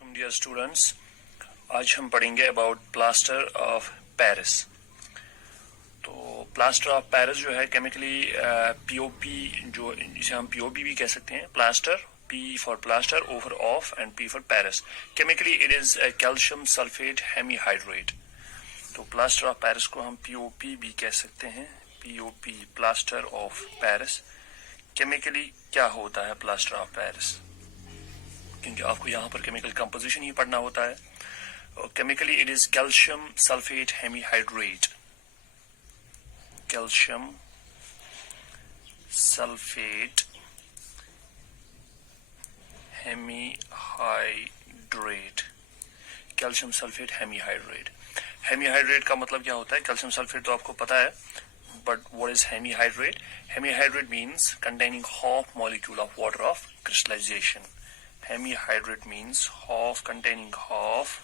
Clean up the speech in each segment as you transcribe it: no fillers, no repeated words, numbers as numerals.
वालेकुम dear students, आज हम पढ़ेंगे अबाउट प्लास्टर ऑफ पेरिस। तो प्लास्टर ऑफ पेरिस जो है केमिकली पीओपी, जो जिसे हम पीओपी भी कह सकते हैं, plaster, P for plaster, O for of and P for Paris. Chemically it is calcium sulphate hemihydrate. तो प्लास्टर ऑफ पेरिस को हम पीओपी भी कह सकते हैं, POP, plaster of Paris. Chemically क्या होता है प्लास्टर ऑफ पेरिस, क्योंकि आपको यहाँ पर केमिकल कंपोजिशन ही पढ़ना होता है। Chemically it is calcium sulphate hemihydrate, calcium sulphate hemihydrate, calcium sulphate hemihydrate. Hemihydrate का मतलब क्या होता है? कैल्शियम सल्फेट तो आपको पता है, but what is hemihydrate? Hemihydrate means containing half molecule of water of crystallization. Hemihydrate means containing half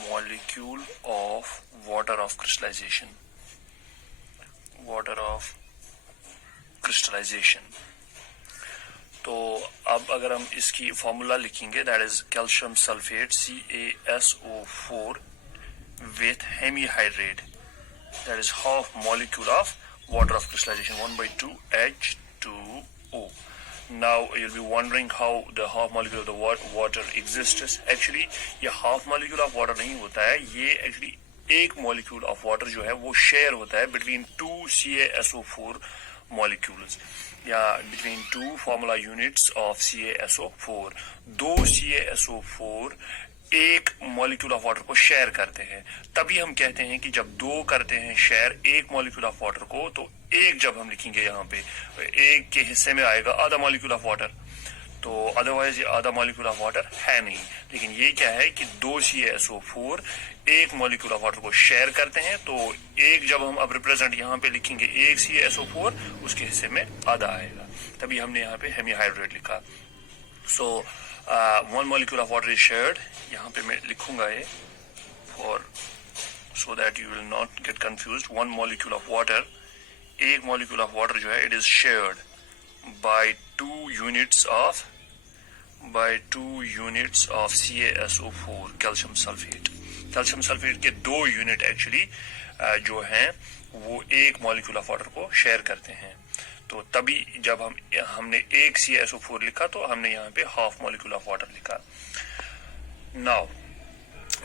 molecule of water of crystallization. Water of crystallization. तो अब अगर हम इसकी फॉर्मूला लिखेंगे, that is calcium sulfate CaSO4 with hemihydrate, that is half molecule of water of crystallization 1/2 H2O. Now you'll be wondering how the half molecule of the water exists. Actually ये half molecule of water नहीं होता है, ये actually एक molecule of water जो है वो share होता है between two CaSO4 molecules या between two formula units of CaSO4। दो CaSO4 एक मॉलिक्यूल ऑफ वाटर को शेयर करते हैं, तभी हम कहते हैं कि जब दो करते हैं शेयर एक मॉलिक्यूल ऑफ वाटर को, तो एक जब हम लिखेंगे यहाँ पे, एक के हिस्से में आएगा आधा मॉलिक्यूल ऑफ वाटर, तो अदरवाइज ये आधा मॉलिक्यूल ऑफ वाटर है नहीं। लेकिन ये क्या है कि दो CaSO4 एक मॉलिक्यूल ऑफ वाटर को शेयर करते हैं, तो एक जब हम अब रिप्रेजेंट यहाँ पे लिखेंगे एक CaSO4, उसके हिस्से में आधा आएगा, तभी हमने यहाँ पे हेमीहाइड्रेट लिखा। सो one molecule of water is shared, यहाँ पे मैं लिखूंगा ये so that you will not get confused। one molecule of water, एक molecule of water जो है it is shared by two units of CaSO4 calcium sulfate। calcium sulfate के दो यूनिट एक्चुअली जो हैं वो एक molecule of water को शेयर करते हैं, तो तभी जब हमने एक CaSO4 लिखा तो हमने यहाँ पे हाफ मॉलिक्यूल ऑफ वाटर लिखा। Now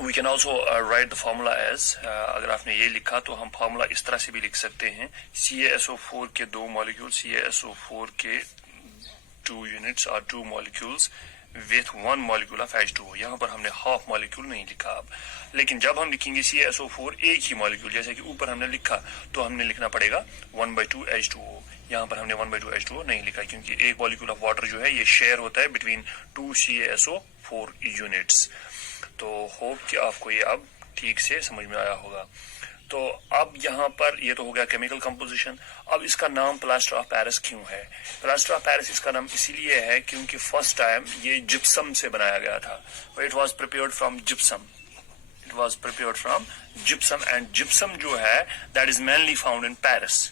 we can also write the formula as, अगर आपने ये लिखा तो हम फॉर्मूला इस तरह से भी लिख सकते हैं, CaSO4 के दो मॉलिक्यूल, CaSO4 के टू यूनिट्स और two molecules with one molecule of H2O। यहाँ पर हमने हाफ मॉलिक्यूल नहीं लिखा अब, लेकिन जब हम लिखेंगे CaSO4 एक ही मॉलिक्यूल, जैसे कि ऊपर हमने लिखा, तो हमने लिखना पड़ेगा 1/2 H2O। यहाँ पर हमने 1/2 H2O नहीं लिखा, क्योंकि एक मॉलिक्यूल ऑफ वाटर जो है ये शेयर होता है बिटवीन टू CaSO4 यूनिट्स। तो होप कि आपको ये अब ठीक से समझ में आया होगा। तो अब यहाँ पर ये तो हो गया केमिकल कंपोजिशन। अब इसका नाम प्लास्टर ऑफ पेरिस क्यों है? प्लास्टर ऑफ पेरिस इसका नाम इसीलिए है क्योंकि फर्स्ट टाइम ये जिप्सम से बनाया गया था। It was prepared from gypsum, it was prepared from gypsum, and gypsum जो है that is mainly found in Paris,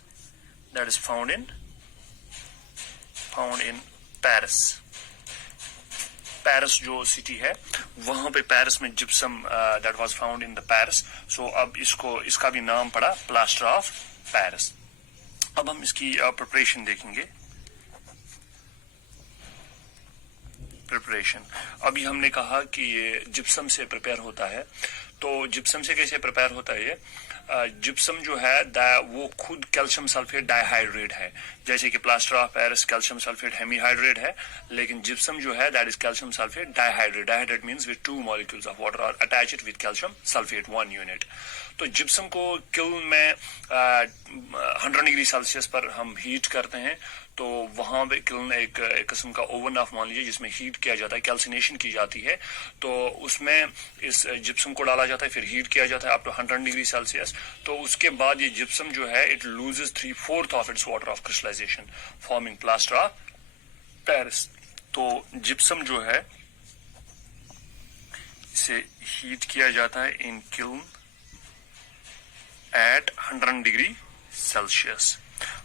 that is found in Paris। Paris जो सिटी है वहां पे पेरिस में gypsum that was found in the Paris। so अब इसका भी नाम पड़ा प्लास्टर ऑफ पेरिस। अब हम इसकी प्रिपरेशन देखेंगे। प्रिपरेशन, अभी हमने कहा कि ये जिप्सम से प्रिपेयर होता है, तो जिप्सम से कैसे प्रिपेयर होता है? ये जिप्सम जो है वो खुद कैल्शियम सल्फेट डाइहाइड्रेट है, जैसे कि plaster of Paris calcium sulphate hemihydrate है, लेकिन जिप्सम जो है that is calcium sulphate dihydrate. Dihydrate means with two molecules of water और attached with calcium sulphate 1 unit. तो जिप्सम को किल्न में 100 डिग्री सेल्सियस पर हम हीट करते हैं, तो वहां पे किल्न एक किस्म का ओवन ऑफ मान लीजिए जिसमें हीट किया जाता है, कैल्सिनेशन की जाती है, तो उसमें इस जिप्सम को डाला जाता है, फिर हीट किया जाता है अप टू 100 डिग्री सेल्सियस। तो उसके बाद ये जिप्सम जो है it loses 3/4 of its water of crystallization forming plaster of Paris. तो जिप्सम जो है इसे हीट किया जाता है in kiln at 100 degree Celsius.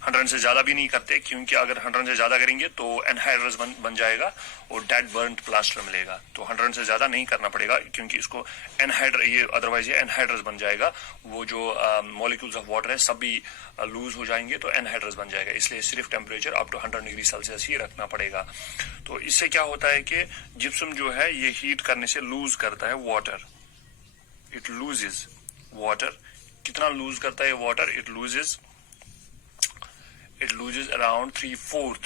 100 से ज्यादा भी नहीं करते, क्योंकि अगर 100 से ज्यादा करेंगे तो एनहाइड्रस बन जाएगा और डेड बर्न्ड प्लास्टर मिलेगा। तो 100 से ज्यादा नहीं करना पड़ेगा, क्योंकि इसको ये अदरवाइज ये एनहाइड्रस बन जाएगा। वो जो मॉलिक्यूल्स ऑफ वाटर है सब भी लूज हो जाएंगे, तो एनहाइड्रस बन जाएगा। इसलिए सिर्फ temperature up to 100 degree Celsius ही रखना पड़ेगा। तो इससे क्या होता है कि जिप्सम जो है ये हीट करने से लूज करता है वाटर। It loses water. कितना लूज करता है water? It loses around 3/4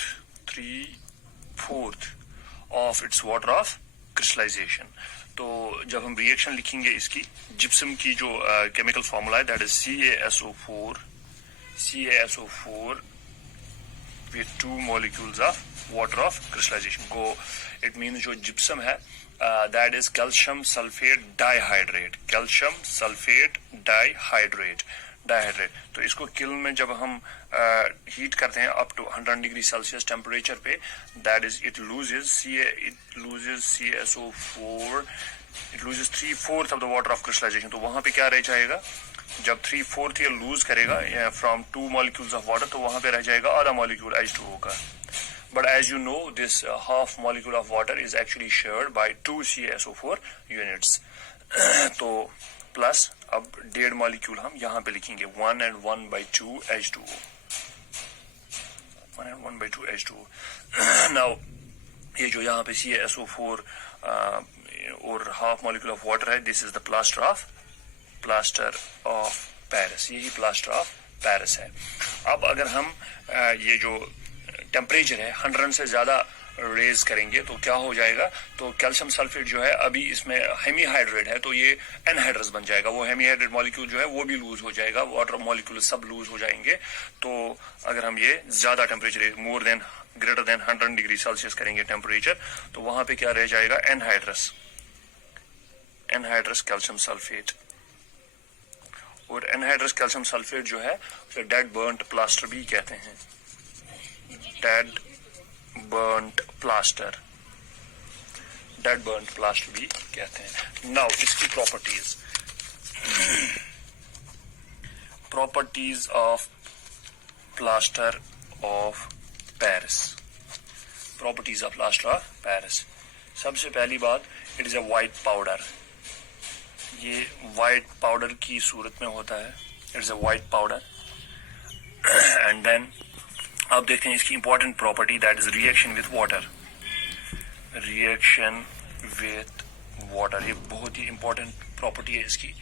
of its water of crystallization। तो जब हम रिएक्शन लिखेंगे इसकी, जिप्सम की जो केमिकल फॉर्मूला है that is CaSO4 with 2 molecules of water of crystallization। go it means जो जिप्सम है that is calcium sulfate dihydrate। तो इसको किल्न में जब हम हीट करते हैं up to 100 degree Celsius temperature पे, that is it loses CaSO4, it loses 3/4 of the water of crystallisation. तो वहां पे क्या रह जाएगा? जब 3/4 ये लूज करेगा फ्रॉम 2 मॉलिक्यूल्स ऑफ वाटर, तो वहां पे रह जाएगा आधा मॉलिक्यूल H2O का। But as you know, this half molecule of water is actually shared by 2 CaSO4 units। तो प्लस अब 1.5 मॉलिक्यूल हम यहाँ पे लिखेंगे 1 and 1/2 H2O। 1 and 1/2 H2O। Now ये जो यहाँ पे CaSO4 और हाफ मॉलिक्यूल ऑफ वाटर है, this is the plaster of Paris. यही प्लास्टर ऑफ पेरिस है। अब अगर हम ये जो टेम्परेचर है 100 से ज्यादा रेज करेंगे तो क्या हो जाएगा? तो कैल्शियम सल्फेट जो है अभी इसमें हेमीहाइड्रेट है, तो ये एनहाइड्रस बन जाएगा। वो हेमीहाइड्रेट मॉलिक्यूल जो है वो भी लूज हो जाएगा, वाटर मॉलिक्यूल सब लूज हो जाएंगे। तो अगर हम ये ज्यादा temperature greater than 100 degree Celsius करेंगे टेम्परेचर, तो वहां पे क्या रह जाएगा? Anhydrous calcium sulphate. और एनहाइड्रस कैल्शियम सल्फेट जो है उसे डेड बर्न्ट प्लास्टर भी कहते हैं। डेड बर्न्ट प्लास्टर भी कहते हैं। नाउ इसकी properties of plaster of Paris. सबसे पहली बात, it is a white powder. ये वाइट पाउडर की सूरत में होता है। It is a white powder. And then आप देखते हैं इसकी important property, that is reaction with water. ये बहुत ही इंपॉर्टेंट प्रॉपर्टी है इसकी,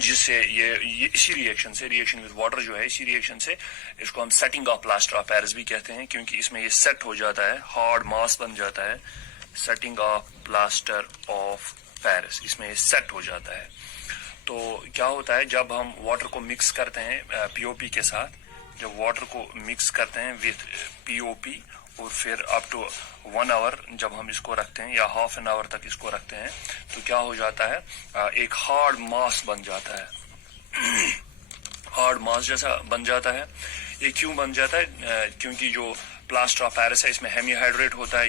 जिससे ये इसी रिएक्शन विथ वाटर जो है, इसी रिएक्शन से इसको हम setting of plaster of Paris भी कहते हैं, क्योंकि इसमें ये सेट हो जाता है, हार्ड मास बन जाता है। Setting of plaster of Paris, इसमें ये सेट हो जाता है। तो क्या होता है जब हम वाटर को मिक्स करते हैं पीओपी के साथ, जब वाटर को मिक्स करते हैं विथ पीओपी और फिर अप टू 1 आवर जब हम इसको रखते हैं या हाफ एन आवर तक इसको रखते हैं, तो क्या हो जाता है? एक हार्ड मास बन जाता है। हार्ड मास जैसा बन जाता है। ये क्यों बन जाता है? क्योंकि जो प्लास्टर ऑफ पेरिस है इसमें हेमीहाइड्रेट होता है,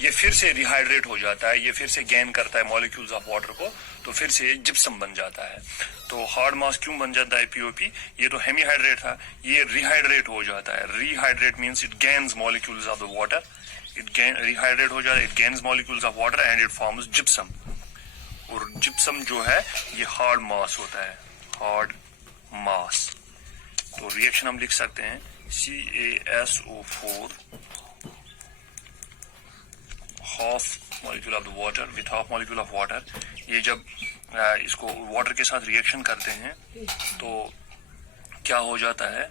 ये फिर से रिहाइड्रेट हो जाता है, ये फिर से गेन करता है मॉलिक्यूल्स ऑफ वाटर को, तो फिर से जिप्सम बन जाता है। तो हार्ड मास क्यों बन जाता है पीओपी? ये तो हेमीहाइड्रेट था, ये रिहाइड्रेट हो जाता है। Rehydrate means it gains molecules of the water. Rehydrate हो जाता है, it gains molecules of water and it forms gypsum. और जिप्सम जो है ये हार्ड मास होता है, हार्ड मास। तो रिएक्शन हम लिख सकते हैं CaSO4 half molecule of the water with half molecule of water. ये जब इसको वाटर के साथ रिएक्शन करते हैं तो क्या हो जाता है?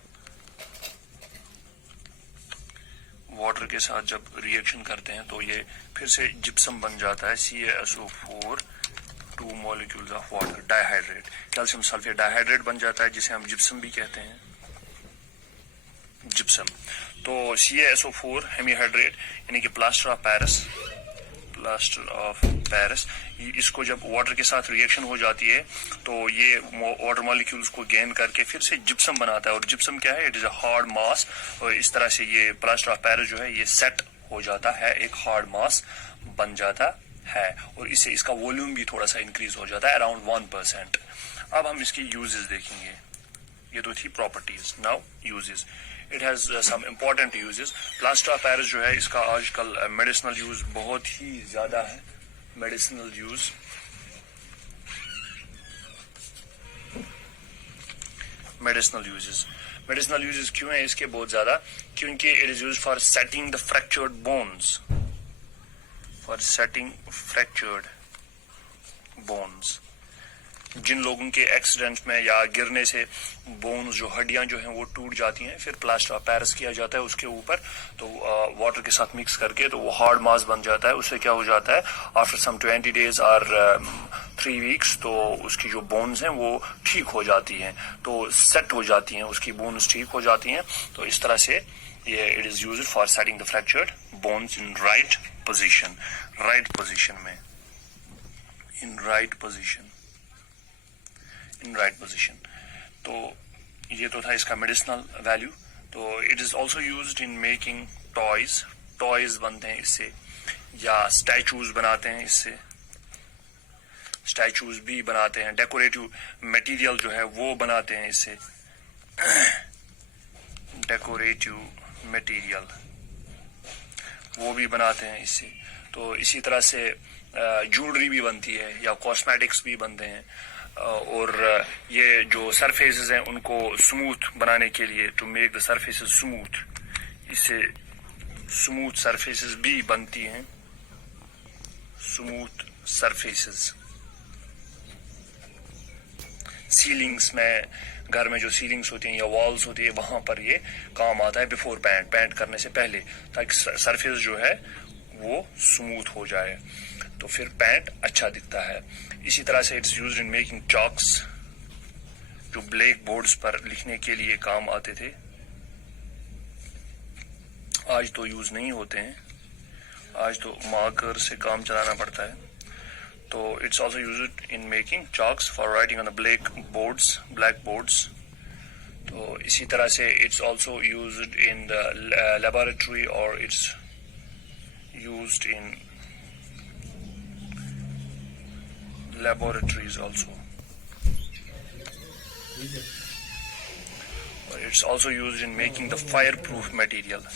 वाटर के साथ जब रिएक्शन करते हैं तो ये फिर से जिप्सम बन जाता है। CaSO4 2 molecules of water dihydrate, calcium sulphate dihydrate बन जाता है, जिसे हम जिप्सम भी कहते हैं। जिप्सम। तो CaSO4 हेमीहाइड्रेट यानी कि प्लास्टर ऑफ पेरिस, इसको जब वाटर के साथ रिएक्शन हो जाती है तो ये वाटर मॉलिक्यूल्स को गेन करके फिर से जिप्सम बनाता है। और जिप्सम क्या है? It is a hard mass. और इस तरह से ये प्लास्टर ऑफ पेरिस जो है ये सेट हो जाता है, एक हार्ड मास बन जाता है, और इससे इसका वॉल्यूम भी थोड़ा सा इंक्रीज हो जाता है, अराउंड 1%। अब हम इसकी यूजेस देखेंगे। ये तो थी properties. Now uses. It has some important uses. Plaster of Paris जो है इसका आजकल मेडिसिनल यूज बहुत ही ज्यादा है। मेडिसिनल यूज, मेडिसिनल यूजेस क्यों है इसके बहुत ज्यादा? क्योंकि it is use for setting the fractured bones, जिन लोगों के एक्सीडेंट में या गिरने से बोन्स जो हड्डियां जो हैं वो टूट जाती हैं, फिर प्लास्टर ऑफ पेरिस किया जाता है उसके ऊपर, तो वाटर के साथ मिक्स करके तो वो हार्ड मास बन जाता है। उससे क्या हो जाता है, आफ्टर सम 20 डेज और 3 वीक्स तो उसकी जो बोन्स हैं वो ठीक हो जाती हैं, तो सेट हो जाती हैं, उसकी बोन्स ठीक हो जाती हैं। तो इस तरह से ये it is used for setting the fractured bones in right position में, इन राइट पोजीशन। तो ये तो था इसका मेडिसिनल वैल्यू। तो it is also used in making toys बनते हैं इससे, या स्टैचूज बनाते हैं इससे, स्टैचूज भी बनाते हैं। डेकोरेटिव मटेरियल जो है वो बनाते हैं इससे, डेकोरेटिव मटेरियल वो भी बनाते हैं इससे। तो इसी तरह से ज्वेलरी भी बनती है या कॉस्मेटिक्स भी बनते हैं। और ये जो सरफेसेस हैं उनको स्मूथ बनाने के लिए, to make the surfaces smooth, इससे स्मूथ सरफेसेस भी बनती हैं, स्मूथ सरफेसेस। सीलिंग्स में, घर में जो सीलिंग्स होती हैं या वॉल्स होती है, वहां पर ये काम आता है बिफोर पेंट करने से पहले, ताकि सरफेस जो है वो स्मूथ हो जाए, तो फिर पेंट अच्छा दिखता है। इसी तरह से it's used in making chalks, जो ब्लैक बोर्ड्स पर लिखने के लिए काम आते थे, आज तो यूज नहीं होते हैं, आज तो मार्कर से काम चलाना पड़ता है। तो it's also used in making chalks for writing on the black boards. तो इसी तरह से it's also used in the laboratory, और it's used in laboratories also. It's also used in making the fireproof material.